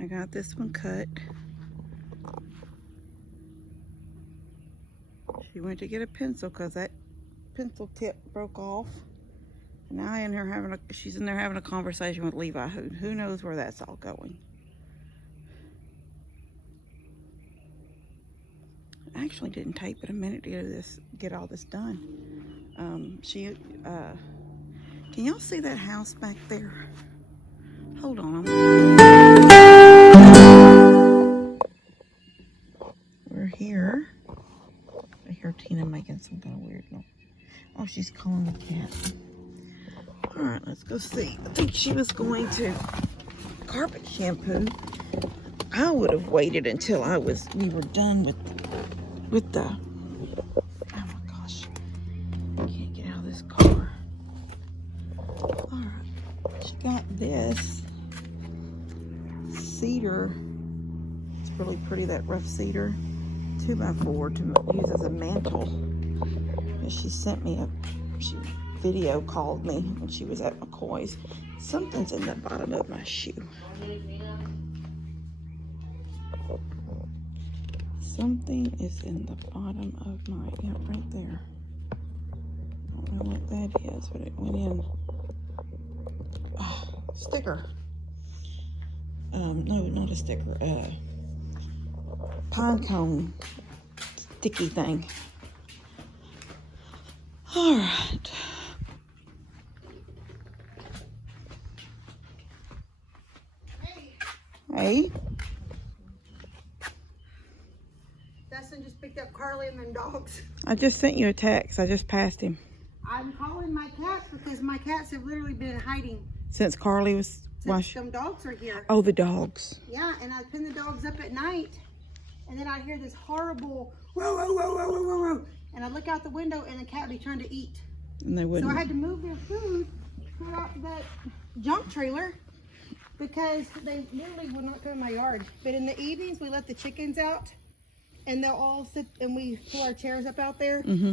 I got this one cut. She went to get a pencil because that pencil tip broke off. And now she's in there having a conversation with Levi. Who knows where that's all going. I actually didn't take but a minute to get all this done. Can y'all see that house back there? Hold on. We're here. I hear Tina making some kind of weird noise. Oh, she's calling the cat. All right, let's go see. I think she was going to carpet shampoo. I would have waited until we were done with the. Oh my gosh! I can't get out of this car. All right, she got this cedar. It's really pretty, that rough cedar 2x4 to use as a mantle. And she sent me she video called me when she was at McCoy's. Something's in the bottom of my shoe. Something is in the bottom of my, yeah, right there. I don't know what that is, but it went in. Oh, sticker. No, not a sticker. Pine cone sticky thing. All right. Hey. Dustin just picked up Carly and them dogs. I just sent you a text. I just passed him. I'm calling my cats because my cats have literally been in hiding. Since Carly was... Since some dogs are here. Oh, the dogs. Yeah, and I pin the dogs up at night. And then I hear this horrible, whoa, whoa, whoa, whoa, whoa, whoa, whoa. And I look out the window and the cat be trying to eat. And they wouldn't. So I had to move their food out to that junk trailer because they literally would not come in my yard. But in the evenings, we let the chickens out and they'll all sit and we pull our chairs up out there. Mm-hmm.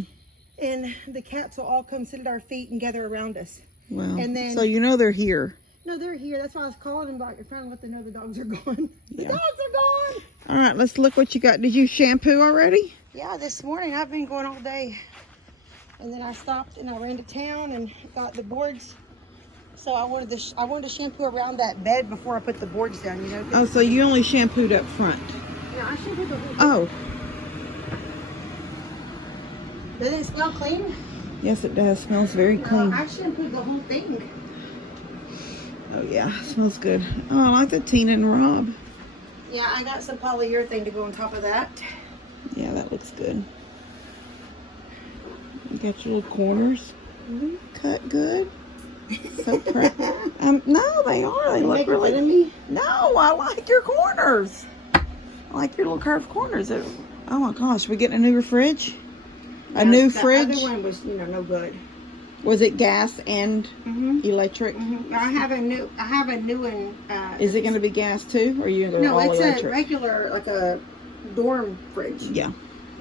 And the cats will all come sit at our feet and gather around us. Well, and then, so you know they're here. No, they're here. That's why I was calling them about. You're trying to let them know the dogs are gone. The Yeah. dogs are gone. All right, let's look what you got. Did you shampoo already? Yeah, this morning I've been going all day. And then I stopped and I ran to town and got the boards. So I wanted to shampoo around that bed before I put the boards down, you know. Oh, so you only shampooed up front. Yeah, I shampooed the whole thing. Oh. Doesn't it smell clean? Yes, it does. Smells very clean. I shampooed the whole thing. Oh, yeah. Smells good. Oh, I like the Tina and Rob. Yeah, I got some polyurethane to go on top of that. Yeah, that looks good. You got your little corners. Cut good. So proud. No, they are. They look really... Me? No, I like your corners. I like your little curved corners. Oh, my gosh. We getting a new fridge? A new fridge? The other one was, no good. Was it gas and electric? I have a new one. Is it going to be gas too, or are you going to go all electric? No, it's a regular, like a dorm fridge. Yeah.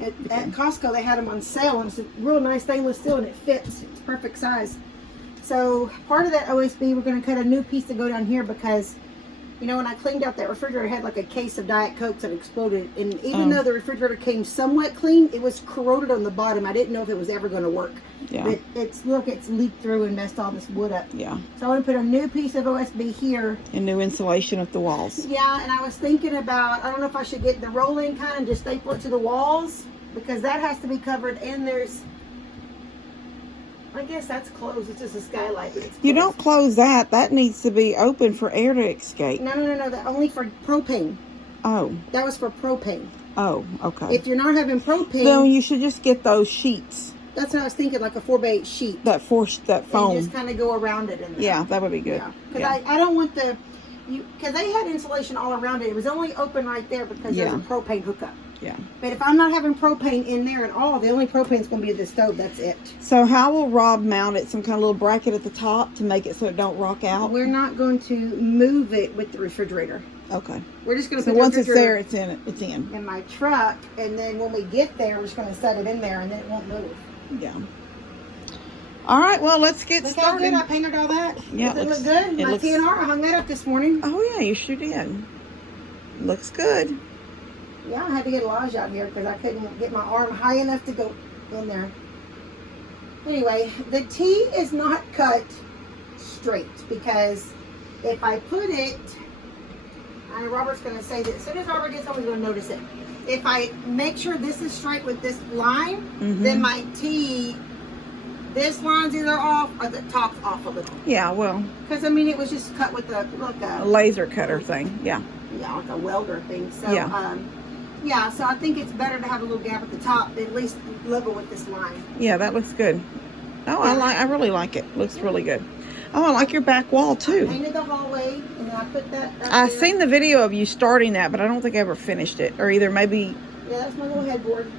At Costco, they had them on sale, and it's a real nice stainless steel, and it fits. It's perfect size. So part of that OSB, we're going to cut a new piece to go down here because, when I cleaned out that refrigerator, it had like a case of Diet Cokes that exploded. And even though the refrigerator came somewhat clean, it was corroded on the bottom. I didn't know if it was ever going to work. Yeah. But it's leaked through and messed all this wood up. Yeah. So I want to put a new piece of OSB here. And new insulation at the walls. Yeah, and I was thinking about, I don't know if I should get the roll-in kind and just staple it to the walls, because that has to be covered, and there's, I guess that's closed. It's just a skylight. But it's You don't close that. That needs to be open for air to escape. No. That only for propane. Oh. That was for propane. Oh, okay. If you're not having propane, then you should just get those sheets. That's what I was thinking, like a 4x8 sheet. That foam. And just kind of go around it in there. Yeah, that would be good. Yeah, because I don't want because they had insulation all around it. It was only open right there because there's a propane hookup. Yeah. But if I'm not having propane in there at all, the only propane is going to be the stove. That's it. So how will Rob mount it? Some kind of little bracket at the top to make it so it don't rock out? We're not going to move it with the refrigerator. Okay. We're just going to put the once it's there, refrigerator it's in. in my truck, and then when we get there, we're just going to set it in there, and then it won't move. Yeah. All right, well, let's get Look started. how good I painted all that. Yeah, Does it look good? My TNR, I hung that up this morning. Oh, yeah, you sure did. Looks good. Yeah, I had to get Elijah out here because I couldn't get my arm high enough to go in there. Anyway, the T is not cut straight because if I put it, I know Robert's going to say that as soon as Robert gets home, he's going to notice it. If I make sure this is straight with this line, then my T, this line's either off or the top's off a little. Yeah, well. Because, I mean, it was just cut with a laser cutter thing, yeah. Yeah, like a welder thing. So, yeah. Yeah, so I think it's better to have a little gap at the top, at least level with this line. Yeah, that looks good. Oh, I really like it. Looks really good. Oh, I like your back wall too. I painted the hallway, and then I put that up I there. seen the video of you starting that, but I don't think I ever finished it. Or either maybe. Yeah, that's my little headboard.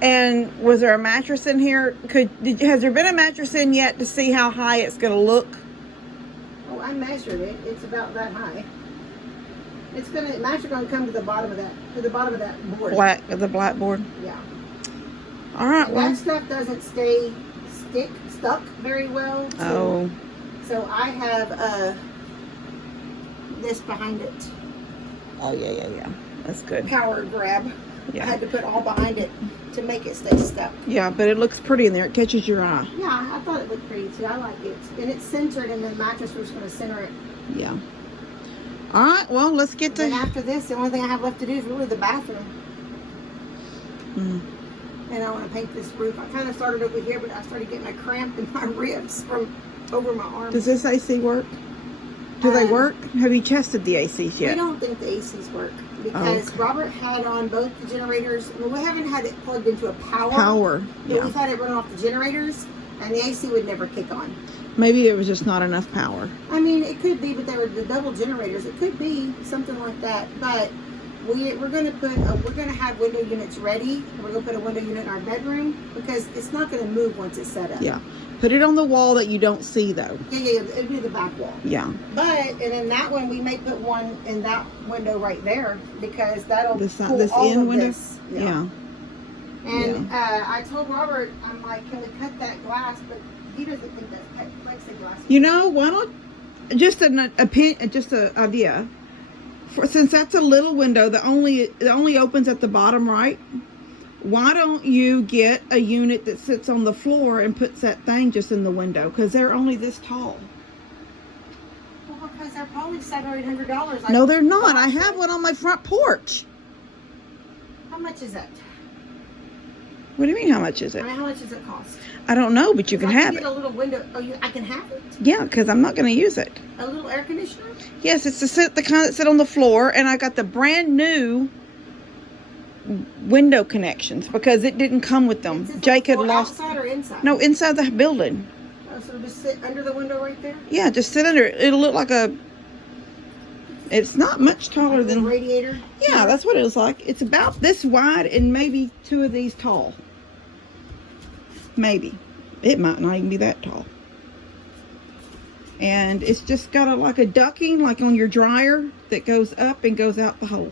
And was there a mattress in here? Has there been a mattress in yet to see how high it's going to look? Oh, I measured it. It's about that high. It's gonna mattress gonna come to the bottom of that board. The blackboard. Yeah. All right. And Well, that stuff doesn't stay stuck very well. So I have this behind it. Oh yeah. That's good. Power grab. Yeah. I had to put all behind it to make it stay stuck. Yeah, but it looks pretty in there. It catches your eye. Yeah, I thought it looked pretty too. I like it, and it's centered, and the mattress was gonna center it. Yeah. All right. Well, let's get to. Then after this, the only thing I have left to do is really the bathroom. And I want to paint this roof. I kind of started over here, but I started getting a cramp in my ribs from over my arms. Does this AC work? Do they work? Have you tested the ACs yet? We don't think the ACs work because Robert had on both the generators. Well, we haven't had it plugged into a power. But Yeah. we've had it run off the generators, and the AC would never kick on. Maybe there was just not enough power. I mean, it could be, but they were the double generators. It could be something like that. But we're gonna have window units ready. We're gonna put a window unit in our bedroom because it's not gonna move once it's set up. Yeah. Put it on the wall that you don't see though. Yeah. It'd be the back wall. Yeah. And in that one, we may put one in that window right there because that'll This pull all end of window. this. Yeah. And I told Robert, I'm like, can we cut that glass? But he doesn't think that's plexiglass. You know, why don't just an idea. Since that's a little window, it only opens at the bottom right. Why don't you get a unit that sits on the floor and puts that thing just in the window? Because they're only this tall. Well, because they're probably $700 or $800. No, they're not. I have one on my front porch. How much is that? What do you mean? How much is it? I mean, how much does it cost? I don't know, but you can have Get it. a little window. Oh, I can have it. Yeah, because I'm not going to use it. A little air conditioner. Yes, it's the kind that sit on the floor, and I got the brand new window connections because it didn't come with them. Jake had lost. Outside or inside? No, inside the building. Oh, so just sit under the window right there. Yeah, just sit under it. It'll look like a. It's not much taller than. Radiator. Yeah, that's what it looks like. It's about this wide and maybe two of these tall. Maybe. It might not even be that tall. And it's just got like a ducking like on your dryer that goes up and goes out the hole.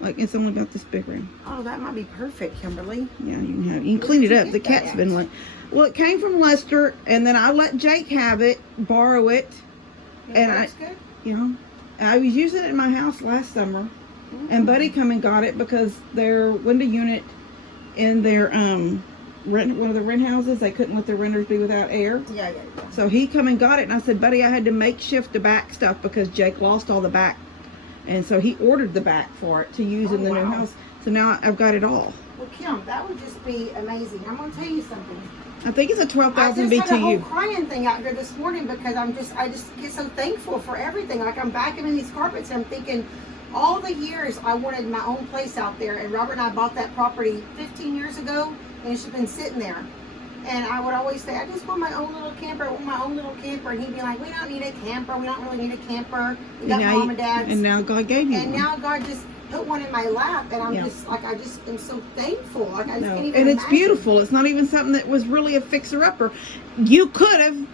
Like it's only about this big room. Oh, that might be perfect, Kimberly. Yeah, you can clean it up. The cat's been like, well, it came from Lester, and then I let Jake have it, borrow it, and I was using it in my house last summer, and Buddy come and got it because their window unit in their one of the rent houses, they couldn't let their renters be without air. Yeah. So he come and got it, and I said, Buddy, I had to makeshift the back stuff because Jake lost all the back. And so he ordered the back for it to use in the new house. So now I've got it all. Well, Kim, that would just be amazing. I'm going to tell you something. I think it's a 12,000 BTU. I just had a whole crying thing out here this morning because I just get so thankful for everything. Like I'm vacuuming these carpets and I'm thinking all the years I wanted my own place out there. And Robert and I bought that property 15 years ago and it's just been sitting there. And I would always say, I just want my own little camper. I want my own little camper. And he'd be like, we don't need a camper. We don't really need a camper. We got mom and dad's. And now God gave you one. And now God just put one in my lap. And I'm just like, I just am so thankful. Like I just can't even And it's imagine. beautiful. It's not even something that was really a fixer-upper. You could have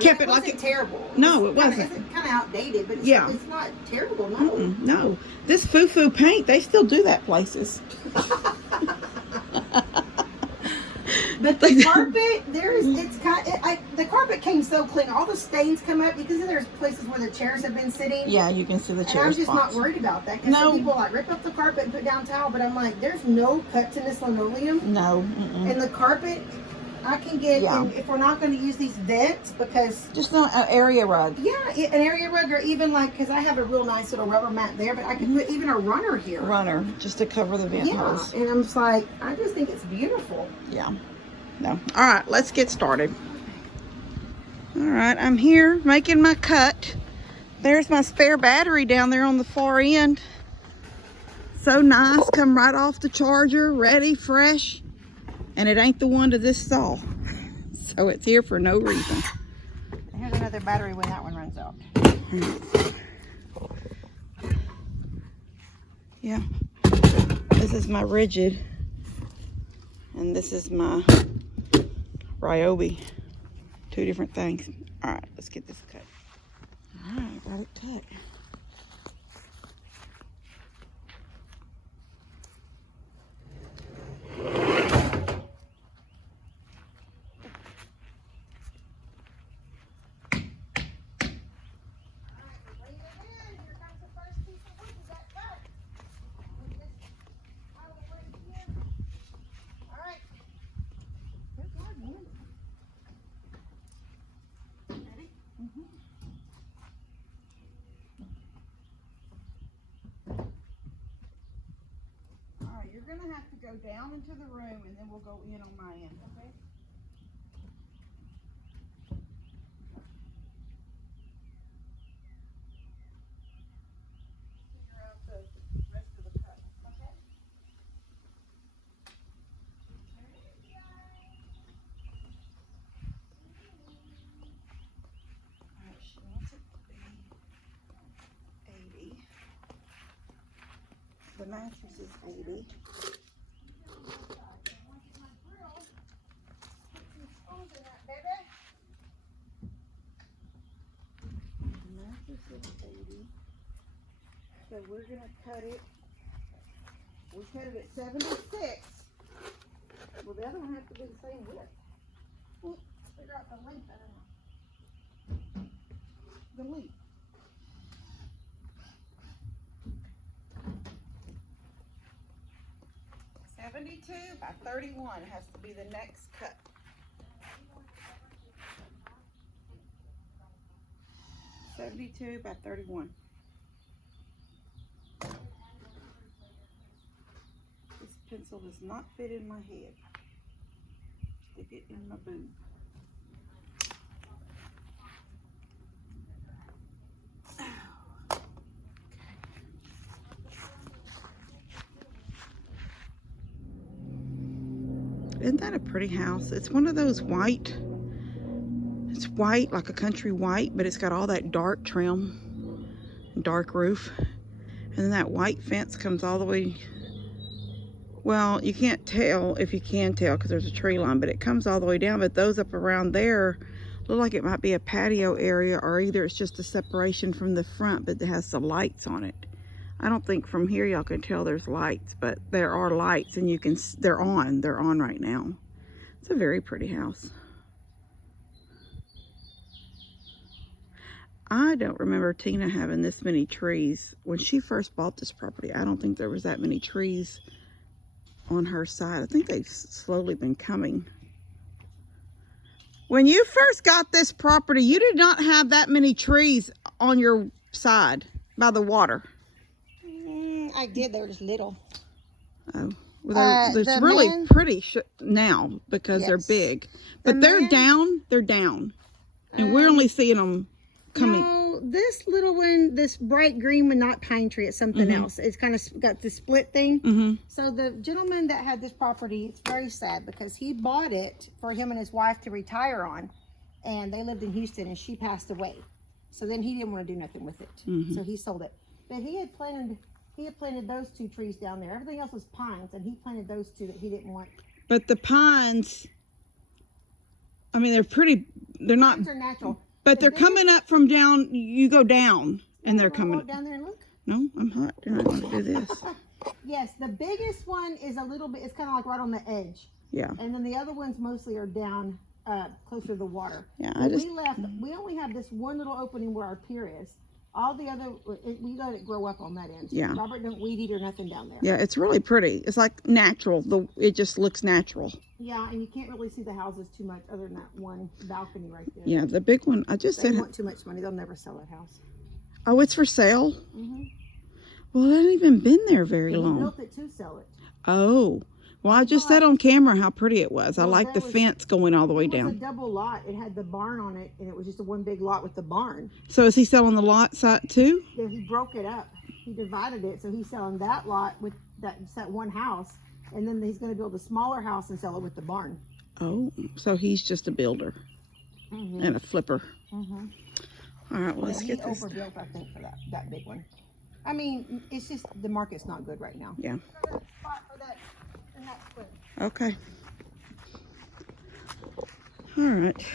kept it like it terrible. No, it wasn't. It's kind of outdated, but it's not terrible. No. No. This foo-foo paint, they still do that places. But the carpet, the carpet came so clean. All the stains come up because there's places where the chairs have been sitting. Yeah, you can see the And chair I'm just spots. not worried about that. Because No. some people like rip up the carpet and put down towel, but I'm like, there's no cuts in this linoleum. No. And the carpet, I can get, and if we're not going to use these vents, because... Just an area rug. Yeah, an area rug, or even like, because I have a real nice little rubber mat there, but I could put even a runner here. Runner, just to cover the vent holes. And I'm just like, I just think it's beautiful. Yeah. No. All right, let's get started. All right, I'm here making my cut. There's my spare battery down there on the far end. So nice, come right off the charger, ready, fresh. And it ain't the one to this saw. So it's here for no reason. Here's another battery when that one runs out. Yeah. This is my Rigid. And this is my Ryobi. Two different things. All right, let's get this cut. All right, got it cut. You're gonna have to go down into the room and then we'll go in on my end, okay? Figure out the rest of the cut, okay? Alright, she wants it to be 80. The mattress is 80. So we're going to cut it. We cut it at 76. Well, the other one has to be the same width. Well, figure out the length. I don't know. The length. $72 by 31 has to be the next cut. $72 by 31. This pencil does not fit in my head. Stick it in my boob. Isn't that a pretty house? It's one of those white. It's white, like a country white, but it's got all that dark trim, dark roof. And then that white fence comes all the way. Well, you can't tell, if you can tell, because there's a tree line, but it comes all the way down. But those up around there look like it might be a patio area, or either it's just a separation from the front, but it has some lights on it. I don't think from here y'all can tell there's lights, but there are lights, and you can, they're on right now. It's a very pretty house. I don't remember Tina having this many trees. When she first bought this property, I don't think there was that many trees on her side. I think they've slowly been coming. When you first got this property, you did not have that many trees on your side by the water. I did. They were just little. Oh, well, they're really pretty now because they're big. But they're down. They're down. And we're only seeing them coming. No, this little one, this bright green one, not pine tree, it's something else. It's kind of got the split thing. So the gentleman that had this property, it's very sad because he bought it for him and his wife to retire on. And they lived in Houston and she passed away. So then he didn't want to do nothing with it. So he sold it. But he had planted those two trees down there. Everything else was pines, and he planted those two that he didn't want. But the pines, I mean, they're pretty, they're not. Pines are natural. But they're coming up from down, you go down, and they're coming. Walk down there and look. No, I'm hot. They're not going to do this. Yes, the biggest one is a little bit, it's kind of like right on the edge. Yeah. And then the other ones mostly are down closer to the water. Yeah, But we only have this one little opening where our pier is. All the other, we let it grow up on that end. Yeah. Robert don't weed eat or nothing down there. Yeah, it's really pretty. It's like natural. It just looks natural. Yeah, and you can't really see the houses too much other than that one balcony right there. Yeah, the big one. I just They said. want too much money. They'll never sell that house. Oh, it's for sale? Mm-hmm. Well, it hasn't even been there very He long. built it to sell it. Oh. Well, I just said on camera how pretty it was. I Well, like the that was- fence going all the way It was a down. double lot. It had the barn on it, and it was just a one big lot with the barn. So is he selling the lot side too? Then he broke it up. He divided it, so he's selling that lot with that one house, and then he's going to build a smaller house and sell it with the barn. Oh, so he's just a builder and a flipper. Mm-hmm. All right, well, let's He get this. overbuilt, I think, for that big one. I mean, it's just the market's not good right now. Yeah. Another spot for that in that split. Okay. All right.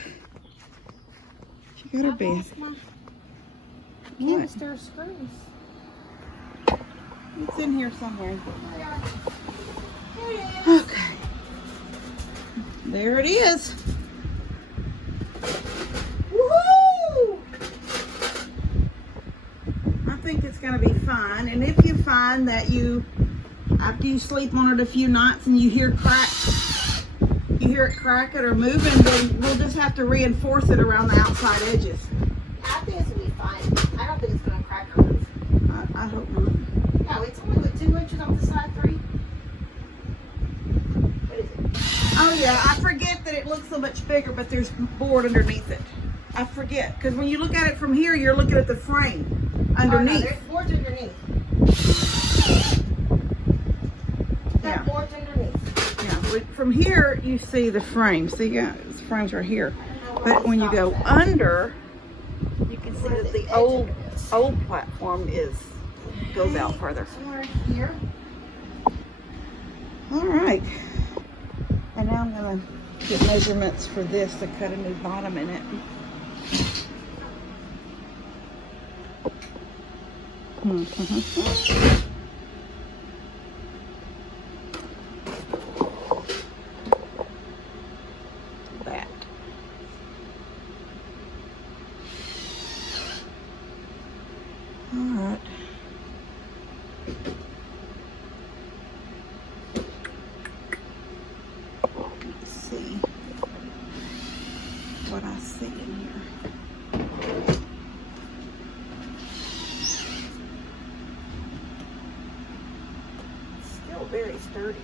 She got her I bed. lost my canister of screws. It's in here somewhere. There it is. Okay. There it is. Woohoo! I think it's going to be fine. And if you find that after you sleep on it a few nights and you hear it cracking or moving, then we'll just have to reinforce it around the outside edges. I think it's going to be fine. I don't think it's going to crack or move. I hope not. No, it's only with 2 inches off the side, 3. What is it? Oh yeah, I forget that it looks so much bigger, but there's board underneath it. I forget, because when you look at it from here, you're looking at the frame underneath. Oh, no, there's boards underneath. Yeah. Boards underneath. Yeah, from here you see the frame. See, yeah, the frame's right here. But when you go under, you can see that the old platform goes out further. Somewhere here. All right. And now I'm gonna get measurements for this to cut a new bottom in it. That. All right. Let's see what I see in here. Still very sturdy.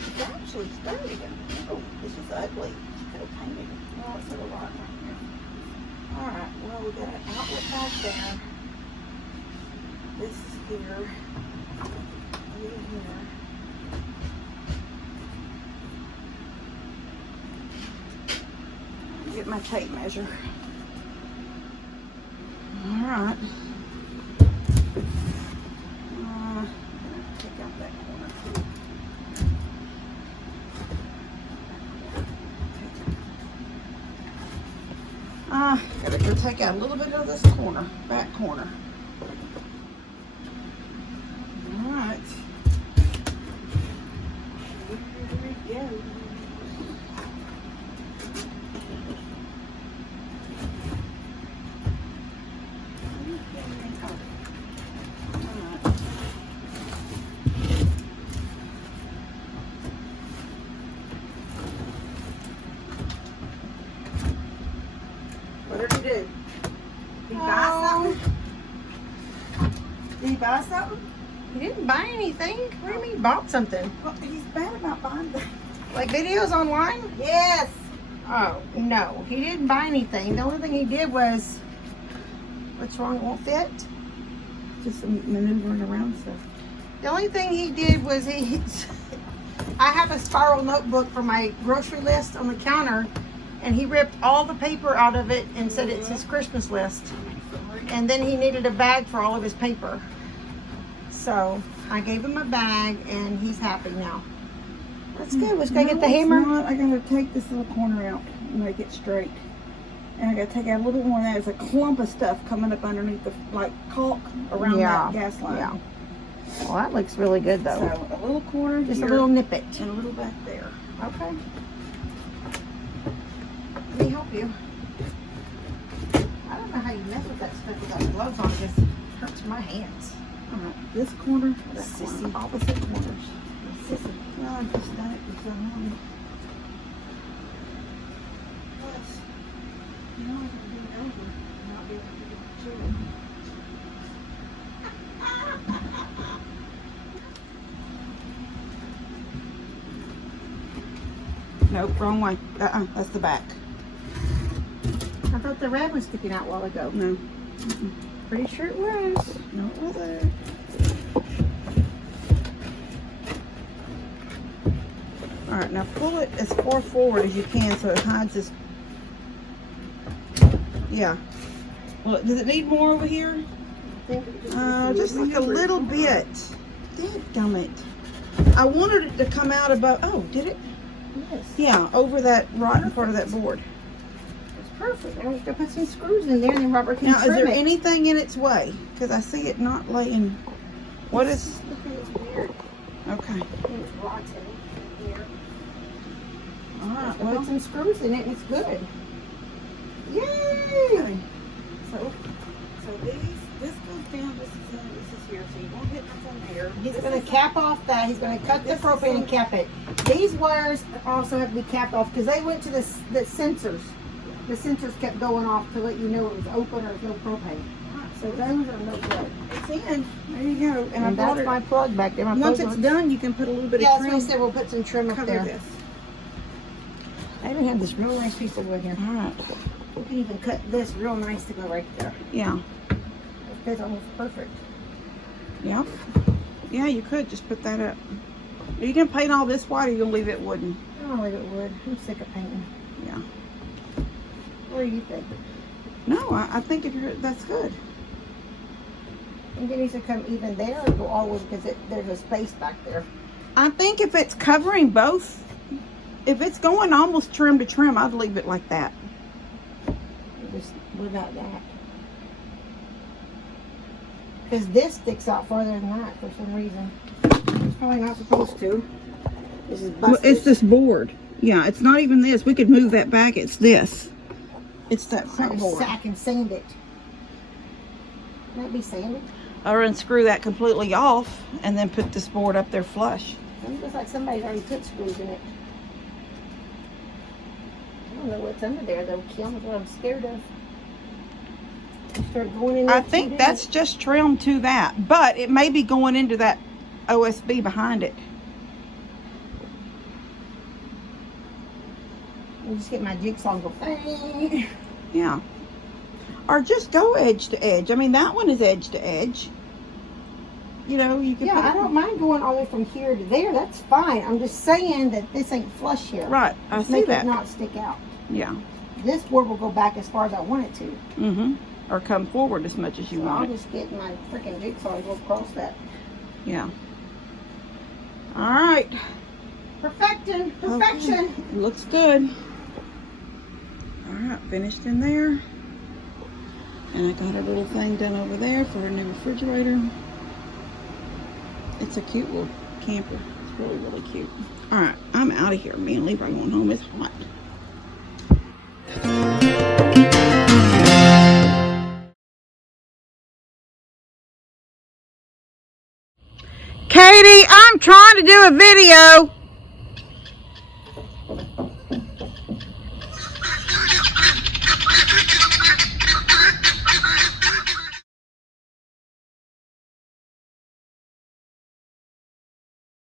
It's actually sturdy. Oh, this is ugly. Could have painted it. Oh, it's a lot right here. All right. Well, we got an outlet back there. This is here. Here. Get my tape measure. All right. Take out that corner too. Gotta go take out a little bit of this corner, back corner. All right. Here we go. What did he do? Did he buy something? Did he buy something? He didn't buy anything. What do you mean bought something? Well, he's bad about buying things. Like videos online? Yes. Oh, no. He didn't buy anything. The only thing he did was, what's wrong? It won't fit? Just some maneuvering around stuff. The only thing he did was I have a spiral notebook for my grocery list on the counter, and he ripped all the paper out of it and said it's his Christmas list. And then he needed a bag for all of his paper. So I gave him a bag, and he's happy now. That's good. Let's go get the hammer. Not. I gotta take this little corner out and make it straight. And I gotta take out a little bit more of that. There's a clump of stuff coming up underneath the, like caulk around that gas line. Yeah. Well, that looks really good though. So a little corner Just here, a little nippet. and a little back there. Okay. Let me help you. I don't know how you mess with that stuff without gloves on. It just hurts my hands. Alright, this corner, that Sissy. corner, opposite corners. Sissy. Well, I just done it for so long. Plus, you know, I can do it over and not be able to get to it. Nope, wrong way. That's the back. I thought the red was sticking out a while ago. No, Pretty sure it was. no, it wasn't. All right, now pull it as far forward as you can so it hides this. Yeah. Well, does it need more over here? Just like a little bit. Dadgummit. I wanted it to come out above. Oh, did it? Yes. Yeah, over that rotten part of that board. It's perfect. I'm just going to put some screws in there and then Robert can Now, is trim there it. anything in its way? Because I see it not laying. What is? It's weird. Okay. It's rotten here. All right. Put Well, some screws in it and it's good. Yay! okay. So this goes down. This is here. So you won't hit nothing here. He's This going is- to cap off that. He's going to cut the This is propane and some- cap it. These wires also have to be capped off because they went to the sensors. The sensors kept going off to let you know it was open or no propane. So those are no good. It's in. There you go. And I And bought that's it. my plug back there. My Once plug it's works. done, you can put a little bit Yeah, of that's what I trim. said. We'll put some trim up Cover there. this. I even have this real nice piece of wood here. All right. We can even cut this real nice to go right there. Yeah. It fits almost perfect. Yep. Yeah, you could just put that up. Are you gonna paint all this white, or you gonna leave it wooden? I don't leave it wood. I'm sick of painting. Yeah. What do you think? No, I think if you're, that's good. I think it needs to come even there or go all the way because there's a space back there. I think if it's covering both, if it's going almost trim to trim, I'd leave it like that. Just without that. Because this sticks out farther than that for some reason. It's probably not supposed to. This is busted. Well, it's this board. Yeah, it's not even this. We could move that back. It's this. It's that front board. Sack and sand it. Can that be sanded? Or unscrew that completely off and then put this board up there flush. It looks like somebody's already put screws in it. I don't know what's under there though, Kim. Is what I'm scared of. Start going in there I think that's just trim to that, but it may be going into that OSB behind it. I'll just get my jigsaw and go bang. Yeah. Or just go edge to edge. I mean, that one is edge to edge. You know, you can Yeah, put I don't mind going all the way from here to there. That's fine. I'm just saying that this ain't flush here. Right, I Just see make that. it not stick out. Yeah. This board will go back as far as I want it to. Mm-hmm. Or come forward as much as you So I'll want it. just get my freaking jigsaw and go across that. Yeah. All right. Perfection. Perfection. Okay. Looks good. All right, finished in there. And I got a little thing done over there for a new refrigerator. It's a cute little camper. It's really, really cute. All right, I'm out of here. Me and Levi going home. It's hot. Katie, I'm trying to do a video.